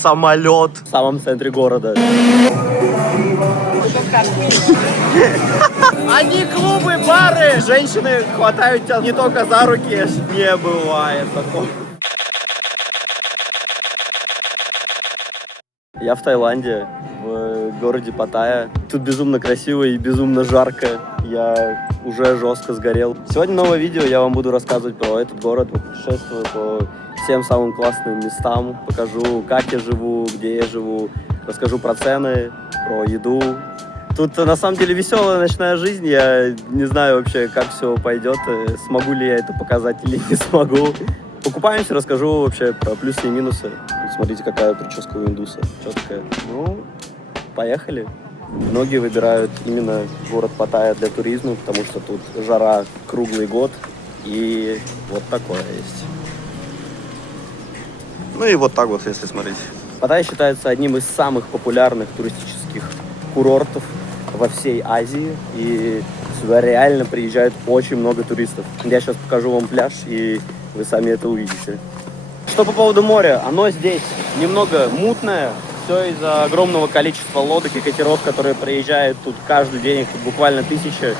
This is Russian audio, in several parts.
самолет в самом центре города. Они клубы, бары. Женщины хватают тебя не только за руки. Не бывает такого. Я в Таиланде, в городе Паттайя. Тут безумно красиво и безумно жарко. Я уже жестко сгорел. Сегодня новое видео, я вам буду рассказывать про этот город. Путешествую по всем самым классным местам. Покажу, как я живу, где я живу. Расскажу про цены, про еду. Тут на самом деле веселая ночная жизнь. Я не знаю вообще, как все пойдет. Смогу ли я это показать или не смогу. Покупаемся, расскажу вообще про плюсы и минусы. Смотрите, какая прическа у индуса. Четкая. Ну, поехали. Многие выбирают именно город Паттайя для туризма, потому что тут жара круглый год. И вот такое есть. Ну и вот так вот, если смотреть. Паттайя считается одним из самых популярных туристических курортов во всей Азии. И сюда реально приезжает очень много туристов. Я сейчас покажу вам пляж, и вы сами это увидите. Что по поводу моря? Оно здесь немного мутное. Все из-за огромного количества лодок и катеров, которые приезжают тут каждый день. Их тут буквально 1000.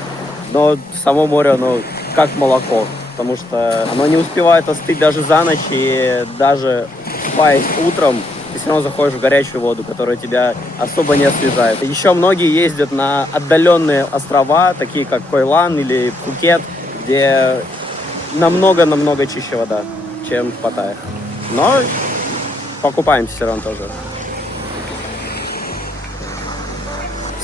Но само море, оно как молоко. Потому что оно не успевает остыть даже за ночь. И даже купаясь утром, ты все равно заходишь в горячую воду, которая тебя особо не освежает. Еще многие ездят на отдаленные острова, такие как Койлан или Пхукет, где намного-намного чище вода, чем в Паттайе. Но покупаемся все равно тоже.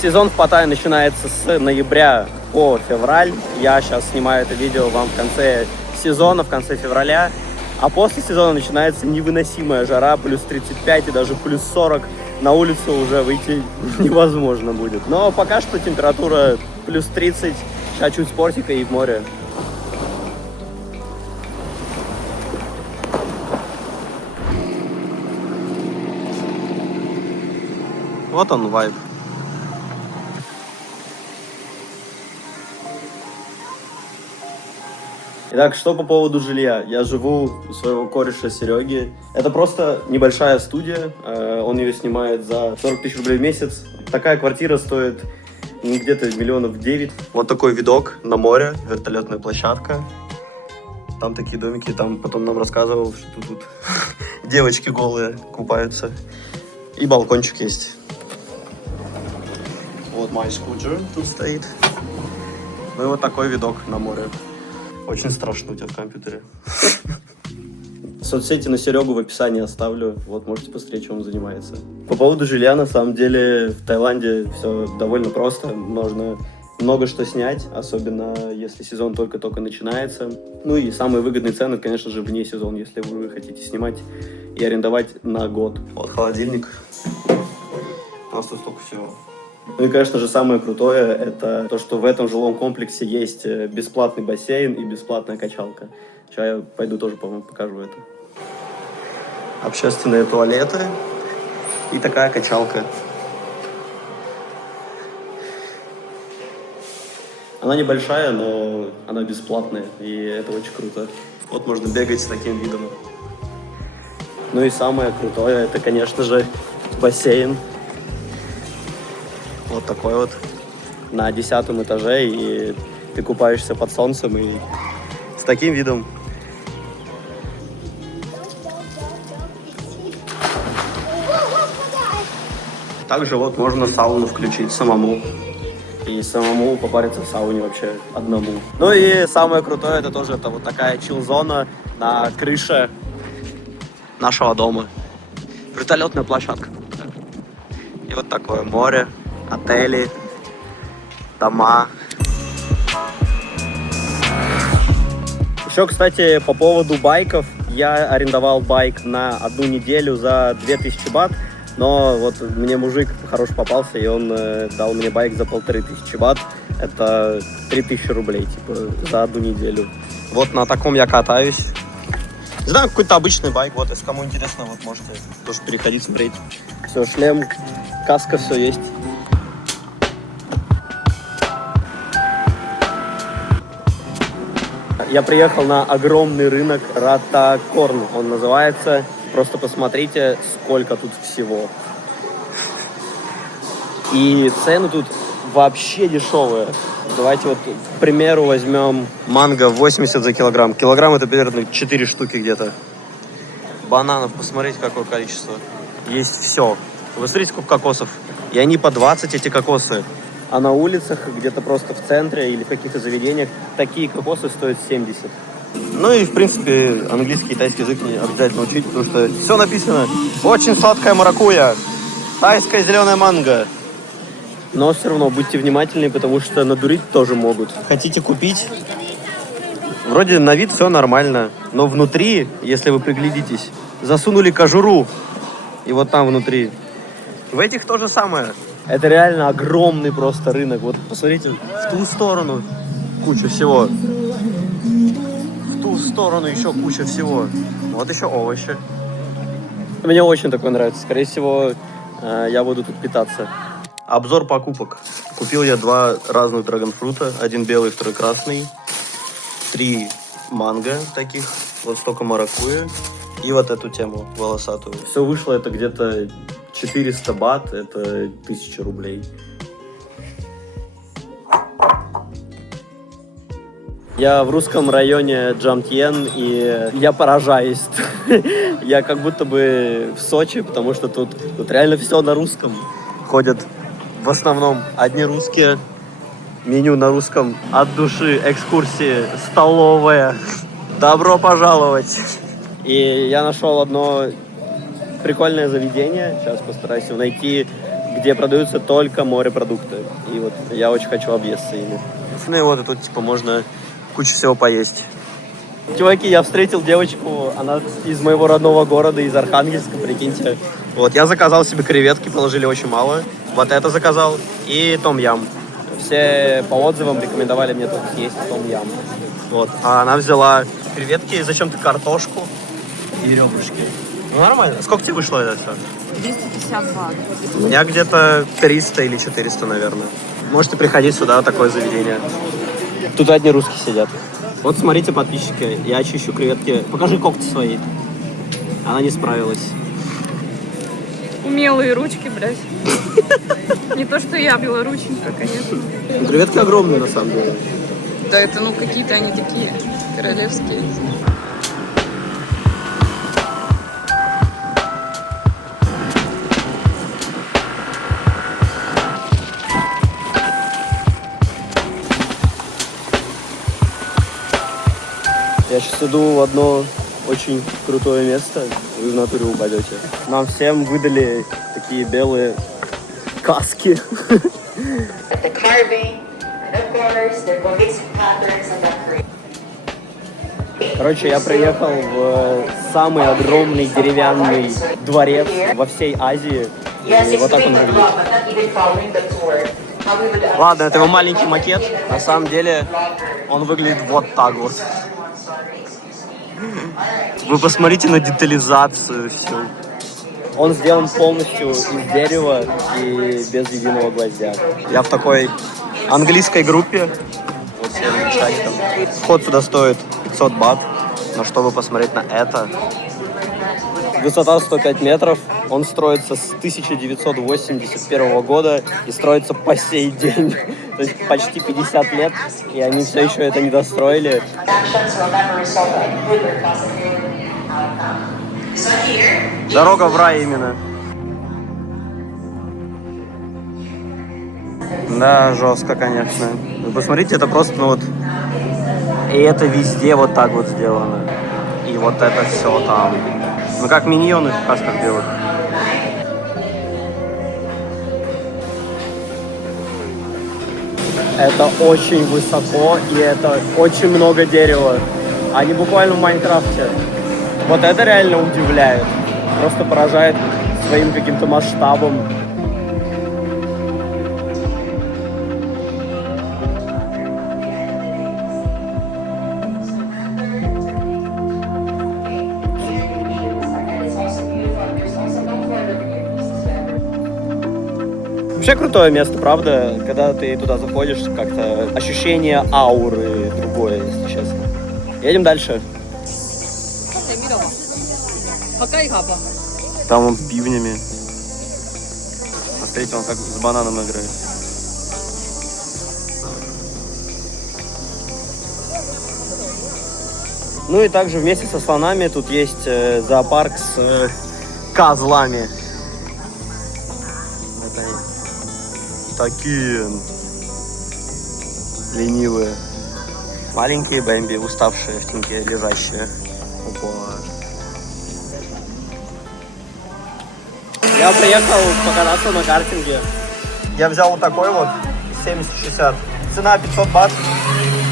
Сезон в Паттайе начинается с ноября по февраль. Я сейчас снимаю это видео вам в конце сезона, в конце февраля. А после сезона начинается невыносимая жара, плюс 35 и даже плюс 40. На улицу уже выйти невозможно будет. Но пока что температура плюс 30, сейчас чуть спортика и в море. Вот он вайб. Итак, что по поводу жилья? Я живу у своего кореша Сереги. Это просто небольшая студия. Он ее снимает за 40 000 рублей в месяц. Такая квартира стоит где-то 9 миллионов. Вот такой видок на море, вертолетная площадка. Там такие домики, там потом нам рассказывал, что тут девочки голые купаются. И балкончик есть. Вот мой скутер тут стоит. Ну и вот такой видок на море. Очень страшно у тебя в компьютере. Соцсети на Серегу в описании оставлю. Вот, можете посмотреть, чем он занимается. По поводу жилья, на самом деле, в Таиланде все довольно просто. Можно много что снять, особенно если сезон только-только начинается. Ну и самые выгодные цены, конечно же, вне сезона, если вы хотите снимать и арендовать на год. Вот холодильник. Просто столько всего. Ну и, конечно же, самое крутое, это то, что в этом жилом комплексе есть бесплатный бассейн и бесплатная качалка. Сейчас я пойду тоже, по-моему, покажу это. Общественные туалеты и такая качалка. Она небольшая, но она бесплатная, и это очень круто. Вот можно бегать с таким видом. Ну и самое крутое, это, конечно же, бассейн. Вот такой вот, на 10-м этаже, и ты купаешься под солнцем, и с таким видом. Также вот можно сауну включить самому, и самому попариться в сауне вообще одному. Ну и самое крутое, это тоже это вот такая чил-зона на крыше нашего дома. Вертолетная площадка. И вот такое море. Отели, дома. Еще, кстати, по поводу байков. Я арендовал байк на 1 неделю за 2000 бат. Но вот мне мужик хороший попался, и он дал мне байк за 1500 бат. Это 3000 рублей, типа, за 1 неделю. Вот на таком я катаюсь. Не знаю, какой-то обычный байк. Вот, если кому интересно, вот можете тоже переходить, смотреть. Все, шлем, каска, все есть. Я приехал на огромный рынок Ратакорн, он называется. Просто посмотрите, сколько тут всего. И цены тут вообще дешевые. Давайте вот, к примеру, возьмем манго 80 за килограмм. Килограмм это примерно 4 штуки где-то. Бананов, посмотрите, какое количество. Есть все. Вы смотрите, сколько кокосов. И они по 20, эти кокосы. А на улицах, где-то просто в центре или в каких-то заведениях, такие кокосы стоят 70. Ну и, в принципе, английский и тайский язык не обязательно учить, потому что все написано. Очень сладкая маракуйя, тайская зеленая манго. Но все равно будьте внимательны, потому что надурить тоже могут. Хотите купить? Вроде на вид все нормально, но внутри, если вы приглядитесь, засунули кожуру. И вот там внутри. В этих то же самое. Это реально огромный просто рынок. Вот посмотрите, в ту сторону куча всего. В ту сторону еще куча всего. Вот еще овощи. Мне очень такое нравится. Скорее всего, я буду тут питаться. Обзор покупок. Купил я 2 разных драгонфрута. Один белый, второй красный. 3 манго таких. Вот столько маракуйя. И вот эту тему волосатую. Все вышло это где-то 400 бат. Это 1000 рублей. Я в русском районе Джамтьен, и я поражаюсь. Я как будто бы в Сочи, потому что тут реально все на русском. Ходят в основном одни русские. Меню на русском от души, экскурсии, столовая. Добро пожаловать! И я нашел одно прикольное заведение. Сейчас постараюсь его найти, где продаются только морепродукты. И вот я очень хочу объесться ими. Ну и вот и тут типа можно кучу всего поесть. Чуваки, я встретил девочку, она из моего родного города, из Архангельска, прикиньте. Вот, я заказал себе креветки, положили очень мало. Вот это заказал. И том-ям. Все по отзывам рекомендовали мне тут съесть том-ям. Вот, а она взяла креветки, зачем-то картошку и ребрышки. Ну, нормально. Сколько тебе вышло это все? 250 бат. У меня где-то 300 или 400, наверное. Можете приходить сюда, такое заведение. Тут одни русские сидят. Вот смотрите, подписчики, я чищу креветки. Покажи когти свои. Она не справилась. Умелые ручки, блядь. Не то, что я, белорученька, конечно. Креветки огромные, на самом деле. Да это, ну, какие-то они такие королевские. Я сейчас иду в одно очень крутое место, вы в натуре упадете. Нам всем выдали такие белые каски. Короче, я приехал в самый огромный деревянный дворец во всей Азии. И вот так он выглядит. Ладно, это его маленький макет. На самом деле он выглядит вот так вот. Вы посмотрите на детализацию всю. Он сделан полностью из дерева и без единого гвоздя. Я в такой английской группе. Вот все англичане там. Вход сюда стоит 500 бат. Но чтобы посмотреть на это... Высота 105 метров. Он строится с 1981 года и строится по сей день. То есть почти 50 лет, и они все еще это не достроили. Дорога в рай именно. Да, жестко, конечно. Вы посмотрите, это просто, ну вот... И это везде вот так вот сделано. И вот это все там. Ну как миньоны в касках белых. Это очень высоко, и это очень много дерева. Они буквально в Майнкрафте. Вот это реально удивляет. Просто поражает своим каким-то масштабом. Вообще крутое место, правда? Когда ты туда заходишь, как-то ощущение ауры другое, если честно. Едем дальше. Пока и гапа. Там он с бивнями. Посмотрите, он как с бананом играет. Ну и также вместе со слонами тут есть зоопарк с козлами. Вот они. Такие ленивые. Маленькие Бэмби, уставшие в теньке, лежащие. Опа. Я приехал покататься на картинге. Я взял вот такой вот, 70-60. Цена 500 бат.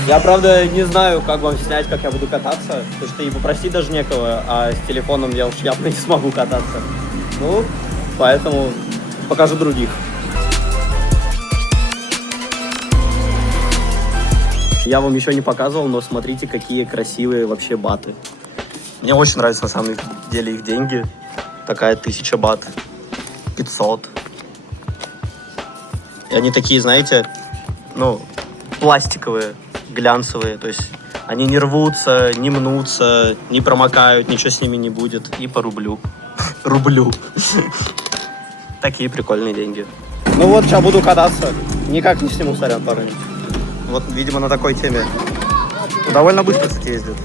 Я, правда, не знаю, как вам снять, как я буду кататься, потому что и попросить даже некого, а с телефоном я уж явно не смогу кататься. Ну, поэтому покажу других. Я вам еще не показывал, но смотрите, какие красивые вообще баты. Мне очень нравятся на самом деле их деньги. Такая 1000 бат, 500. И они такие, знаете, ну, пластиковые, глянцевые. То есть они не рвутся, не мнутся, не промокают, ничего с ними не будет. И по рублю. Рублю. Такие прикольные деньги. Ну вот, сейчас буду кататься. Никак не сниму, сорян, парни. Вот, видимо, на такой теме. Довольно быстро, кстати, ездит.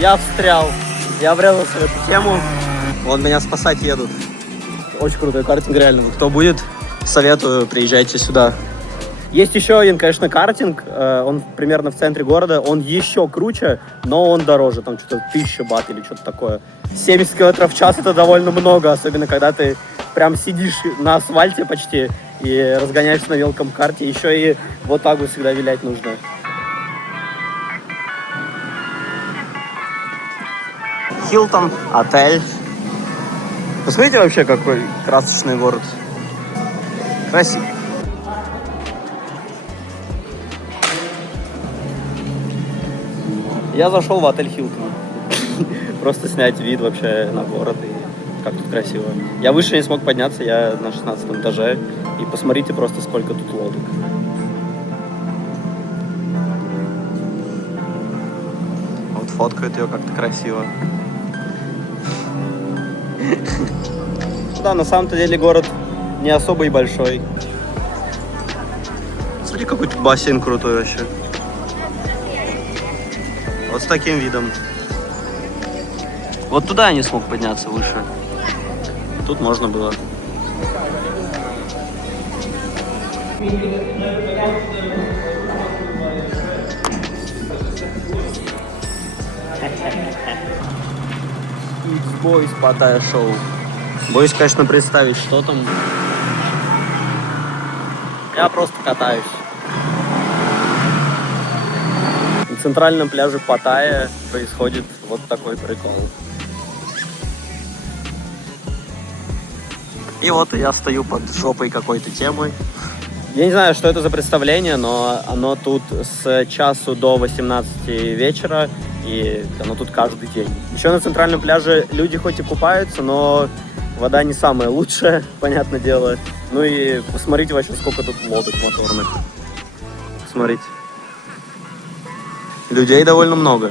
Я встрял. Я врезался в эту тему. Вон меня спасать едут. Очень крутой картинг, реально. Кто будет, советую, приезжайте сюда. Есть еще один, конечно, картинг. Он примерно в центре города. Он еще круче, но он дороже. Там что-то 1000 бат или что-то такое. 70 км в час это довольно много. Особенно, когда ты прям сидишь на асфальте почти и разгоняешься на мелком карте. Еще и вот так вот всегда вилять нужно. Хилтон, отель. Посмотрите вообще, какой красочный город. Красивый. Я зашел в отель Хилтон. Просто снять вид вообще на город и как тут красиво. Я выше не смог подняться, я на 16 этаже. И посмотрите просто, сколько тут лодок. Вот фоткают ее как-то красиво. Да, на самом-то деле город не особо и большой. Смотри, какой тут бассейн крутой вообще. Вот с таким видом. Вот туда я не смог подняться выше. Тут можно было. X-Boys Паттайя шоу. Боюсь, конечно, представить, что там. Я просто катаюсь. На центральном пляже Паттайя происходит вот такой прикол. И вот я стою под жопой какой-то темы. Я не знаю, что это за представление, но оно тут с часу до 18 вечера, и оно тут каждый день. Еще на центральном пляже люди хоть и купаются, но вода не самая лучшая, понятное дело. Ну и посмотрите вообще, сколько тут лодок моторных. Посмотрите. Людей довольно много.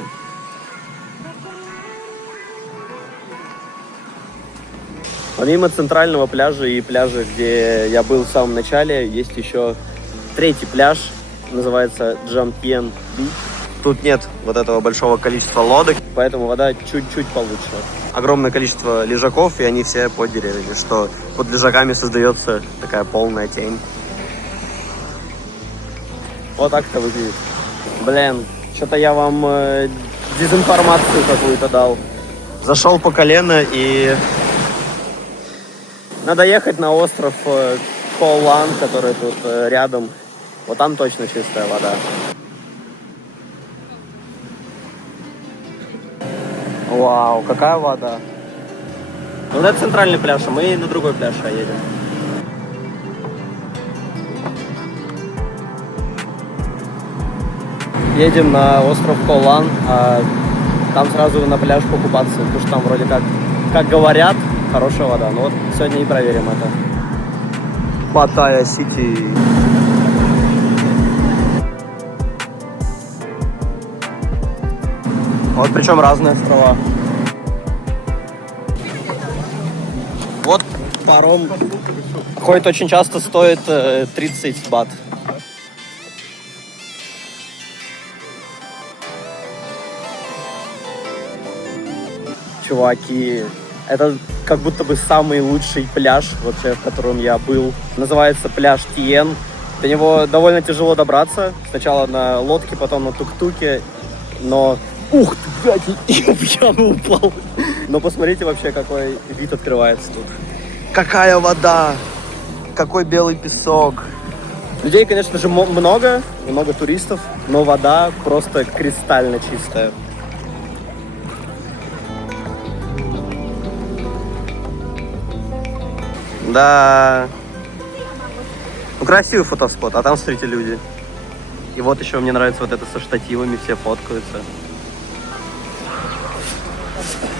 Помимо центрального пляжа и пляжа, где я был в самом начале, есть еще третий пляж, называется Джампьен Бич. Тут нет вот этого большого количества лодок, поэтому вода чуть-чуть получше. Огромное количество лежаков, и они все под деревьями, что под лежаками создается такая полная тень. Вот так это выглядит. Блин, что-то я вам дезинформацию какую-то дал. Зашел по колено и... Надо ехать на остров Коу Лан, который тут рядом. Вот там точно чистая вода. Вау, какая вода. Вот это центральный пляж, а мы на другой пляж едем. Едем на остров Коу Лан, а там сразу на пляж покупаться, потому что там вроде как говорят, хорошая вода. Ну вот сегодня и проверим это. Паттайя Сити. Вот причем разные острова. Вот паром ходит очень часто, стоит 30 бат. Чуваки, это как будто бы самый лучший пляж, вообще, в котором я был. Называется пляж Тиен. До него довольно тяжело добраться. Сначала на лодке, потом на тук-туке. Но... Ух ты, блядь, я в яму упал. Но посмотрите вообще, какой вид открывается тут. Какая вода! Какой белый песок! Людей, конечно же, много туристов, но вода просто кристально чистая. Да. Ну, красивый фотоспот, а там, смотрите, люди. И вот еще мне нравится вот это со штативами, все фоткаются.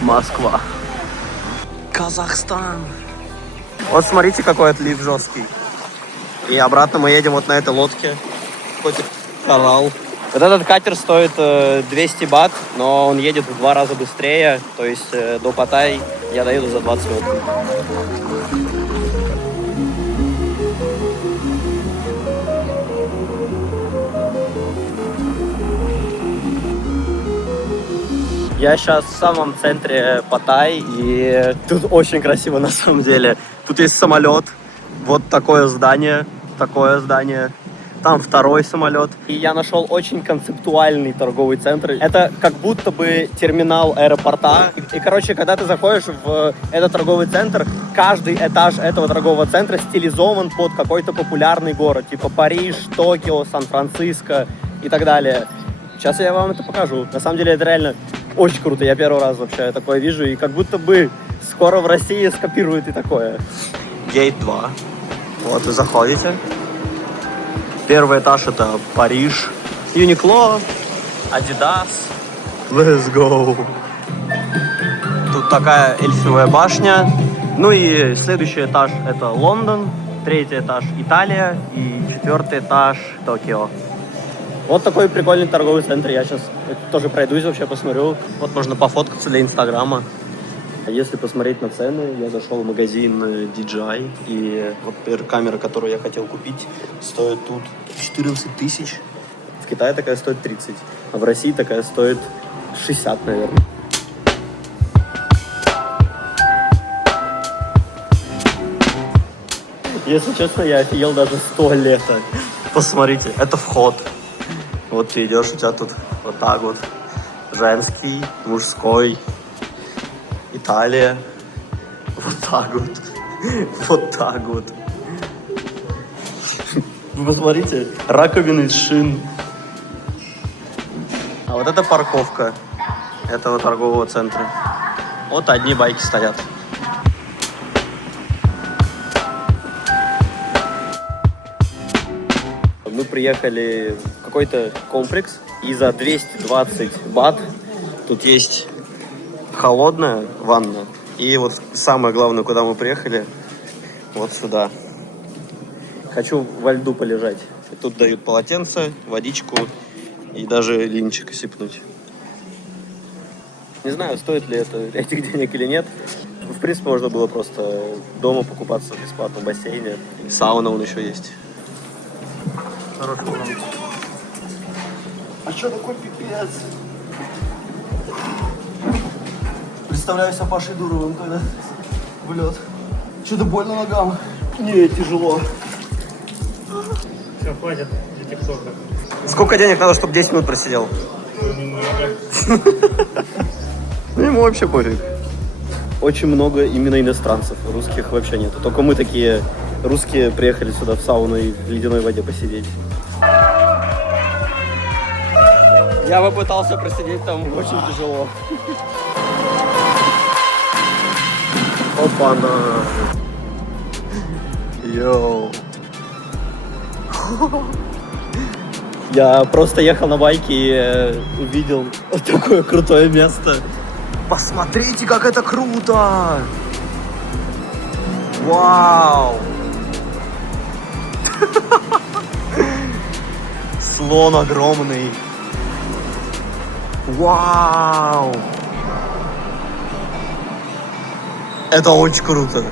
Москва. Казахстан. Вот смотрите, какой отлив жесткий. И обратно мы едем вот на этой лодке. Хоть коралл. Вот этот катер стоит 200 бат, но он едет в 2 раза быстрее. То есть до Паттайи я доеду за 20 минут. Я сейчас в самом центре Паттайи, и тут очень красиво на самом деле. Тут есть самолет, вот такое здание, там второй самолет. И я нашел очень концептуальный торговый центр. Это как будто бы терминал аэропорта. И, короче, когда ты заходишь в этот торговый центр, каждый этаж этого торгового центра стилизован под какой-то популярный город. Типа Париж, Токио, Сан-Франциско и так далее. Сейчас я вам это покажу. На самом деле это реально очень круто. Я первый раз вообще такое вижу. И как будто бы скоро в России скопируют и такое. Гейт 2. Вот вы заходите. Первый этаж это Париж. Uniqlo, Adidas. Let's go. Тут такая эльфовая башня. Ну и следующий этаж это Лондон. Третий этаж Италия. И четвертый этаж Токио. Вот такой прикольный торговый центр. Я сейчас тоже пройдусь, вообще посмотрю. Вот можно пофоткаться для Инстаграма. Если посмотреть на цены, я зашел в магазин DJI. И вот, например, камера, которую я хотел купить, стоит тут 14 тысяч. В Китае такая стоит 30. А в России такая стоит 60, наверное. Если честно, я офигел даже с туалета. Посмотрите, это вход. Вот ты идешь, у тебя тут вот так вот женский, мужской, Италия, вот так вот, вот так вот. Вы посмотрите, раковины из шин. А вот это парковка этого торгового центра. Вот одни байки стоят. Мы приехали в какой-то комплекс, и за 220 бат тут есть холодная ванна. И вот самое главное, куда мы приехали, вот сюда. Хочу во льду полежать. И тут дают полотенце, водичку и даже линчик сыпнуть. Не знаю, стоит ли это этих денег или нет. В принципе, можно было просто дома покупаться в бесплатном бассейне. И сауна вон еще есть. Хороший урон. А что такой пипец? Представляю себя Пашей Дуровым, когда в лед. Что-то больно ногам. Не, тяжело. Все, хватит для тиктока. Сколько денег надо, чтобы 10 минут просидел? Немного. Ну, ему вообще пофиг. Очень много именно иностранцев. Русских вообще нету. Только мы такие русские приехали сюда в сауну и в ледяной воде посидеть. Я попытался просидеть там, очень тяжело. Опа-на! Йоу! Я просто ехал на байке и увидел вот такое крутое место. Посмотрите, как это круто! Вау! Слон огромный. Вау! Это очень круто.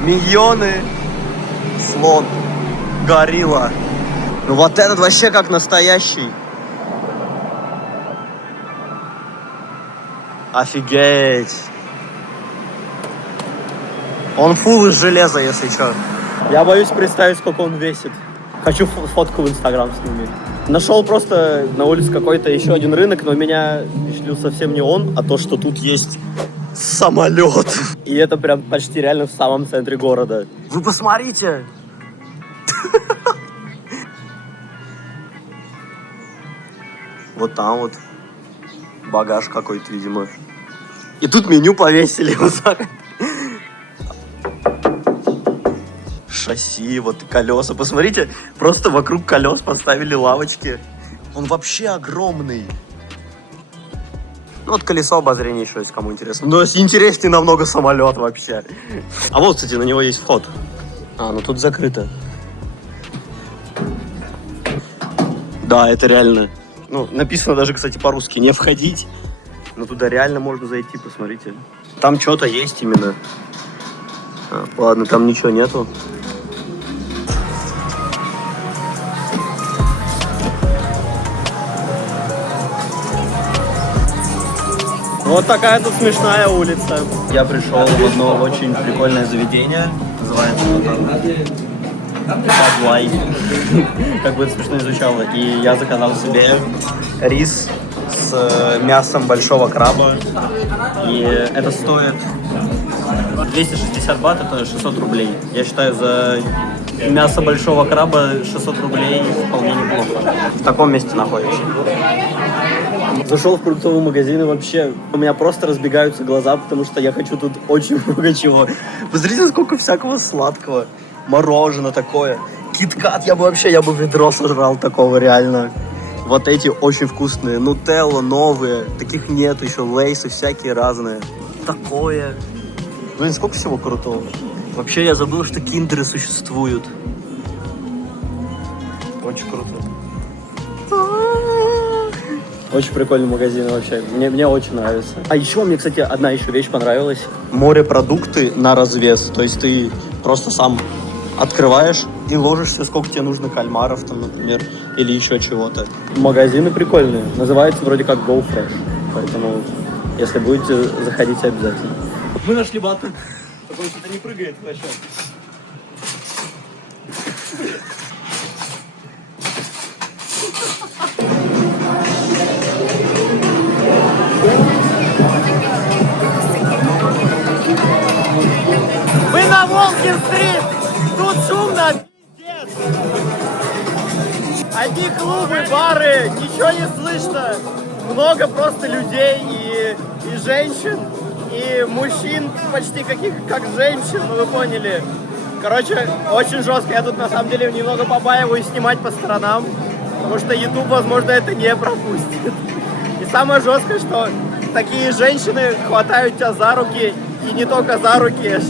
Миньоны, слон, горилла. Ну вот этот вообще как настоящий. Офигеть. Он фул из железа, если что. Я боюсь представить, сколько он весит. Хочу фотку в Инстаграм снимать. Нашел просто на улице какой-то еще один рынок, но меня впечатлил совсем не он, а то, что тут есть самолет. И это прям почти реально в самом центре города. Вы посмотрите! Вот там вот багаж какой-то, видимо. И тут меню повесили. Шасси, вот колеса. Посмотрите, просто вокруг колес поставили лавочки. Он вообще огромный. Ну вот колесо обозрения еще есть, кому интересно. Но интереснее намного самолет вообще. А вот, кстати, на него есть вход. А, ну тут закрыто. Да, это реально. Ну, написано даже, кстати, по-русски «не входить». Но туда реально можно зайти, посмотрите. Там что-то есть именно. А, ладно, там ничего нету. Вот такая тут смешная улица. Я пришел в одно очень прикольное заведение. Называется Падлай. Как бы это смешно звучало. И я заказал себе рис с мясом большого краба. И это стоит 260 бат, это 600 рублей. Я считаю, за мясо большого краба 600 рублей вполне неплохо. В таком месте находишься. Зашел в продуктовый магазин и вообще у меня просто разбегаются глаза, потому что я хочу тут очень много чего. Посмотрите, сколько всякого сладкого. Мороженое такое. Киткат я бы ведро сожрал такого реально. Вот эти очень вкусные. Нутелла новые. Таких нет еще. Лейсы всякие разные. Такое. Блин, сколько всего крутого. Вообще я забыл, что киндеры существуют. Очень круто. Очень прикольный магазин вообще. Мне очень нравится. А еще мне, кстати, одна еще вещь понравилась. Морепродукты на развес. То есть ты просто сам открываешь и ложишь все, сколько тебе нужно кальмаров, там, например, или еще чего-то. Магазины прикольные. Называется вроде как Go Fresh. Поэтому, если будете, заходите обязательно. Мы нашли баттон. Такой что-то не прыгает вообще. Мы на Волкин-стрит! Тут шумно, пиздец! Одни клубы, бары, ничего не слышно. Много просто людей и женщин, и мужчин почти каких как женщин, ну вы поняли. Короче, очень жестко. Я тут на самом деле немного побаиваюсь снимать по сторонам, потому что YouTube, возможно, это не пропустит. И самое жесткое, что такие женщины хватают тебя за руки, и не только за руки,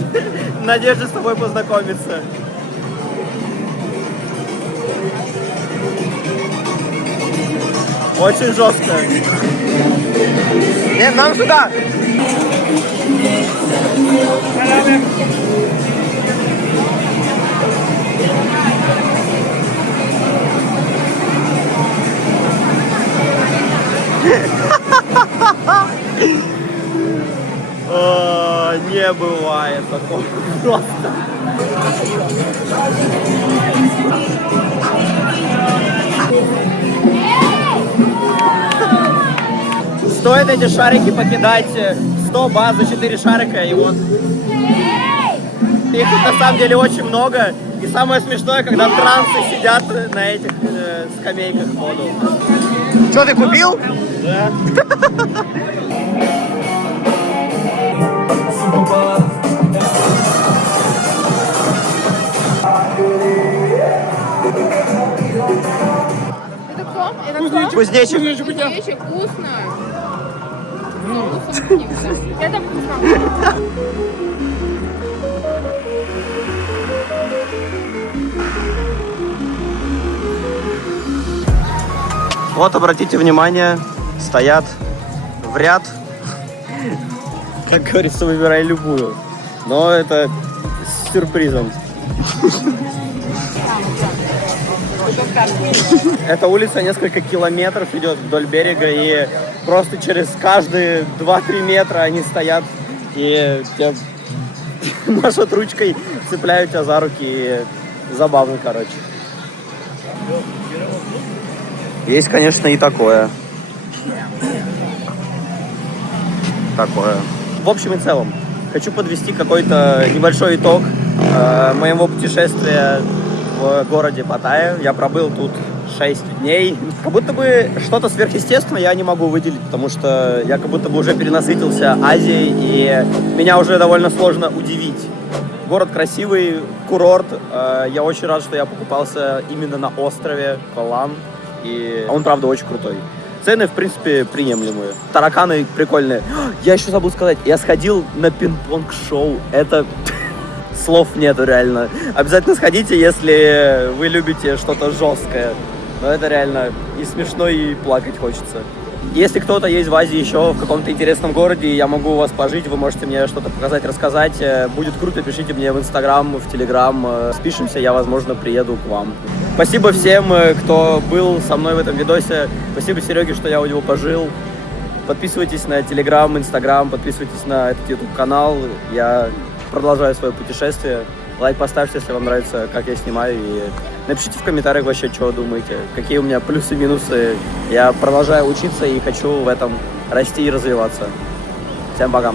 в надежде с тобой познакомиться. Очень жестко. Нет, нам сюда! Не бывает такого просто. Стоит эти шарики покидать 100 бат за 4 шарика, и вот. Их тут на самом деле очень много. И самое смешное, когда трансы сидят на этих скамейках в воду. Что, ты купил? Да. Это кто? Это кто? Кузнечик. Кузнечик, вкусно. Это вкусно. Вот, обратите внимание, стоят в ряд. Как говорится, выбирай любую. Но это с сюрпризом. Эта улица несколько километров идет вдоль берега, и просто через каждые 2-3 метра они стоят и тебя машут ручкой, цепляют тебя за руки. И забавно, короче. Есть, конечно, и такое. В общем и целом, хочу подвести какой-то небольшой итог моего путешествия в городе Паттайя. Я пробыл тут 6 дней. Как будто бы что-то сверхъестественное я не могу выделить, потому что я как будто бы уже перенасытился Азией, и меня уже довольно сложно удивить. Город красивый, курорт. Я очень рад, что я покупался именно на острове Колан, и он, правда, очень крутой. Цены, в принципе, приемлемые. Тараканы прикольные. Я еще забыл сказать, я сходил на пинг-понг-шоу. Это... Слов нету, реально. Обязательно сходите, если вы любите что-то жесткое. Но это реально и смешно, и плакать хочется. Если кто-то есть в Азии еще, в каком-то интересном городе, я могу у вас пожить, вы можете мне что-то показать, рассказать. Будет круто, пишите мне в Инстаграм, в Телеграм. Спишемся, я, возможно, приеду к вам. Спасибо всем, кто был со мной в этом видосе. Спасибо Сереге, что я у него пожил. Подписывайтесь на Телеграм, Инстаграм, подписывайтесь на этот YouTube-канал. Я продолжаю свое путешествие. Лайк поставьте, если вам нравится, как я снимаю. И напишите в комментариях вообще, что думаете. Какие у меня плюсы и минусы. Я продолжаю учиться и хочу в этом расти и развиваться. Всем пока.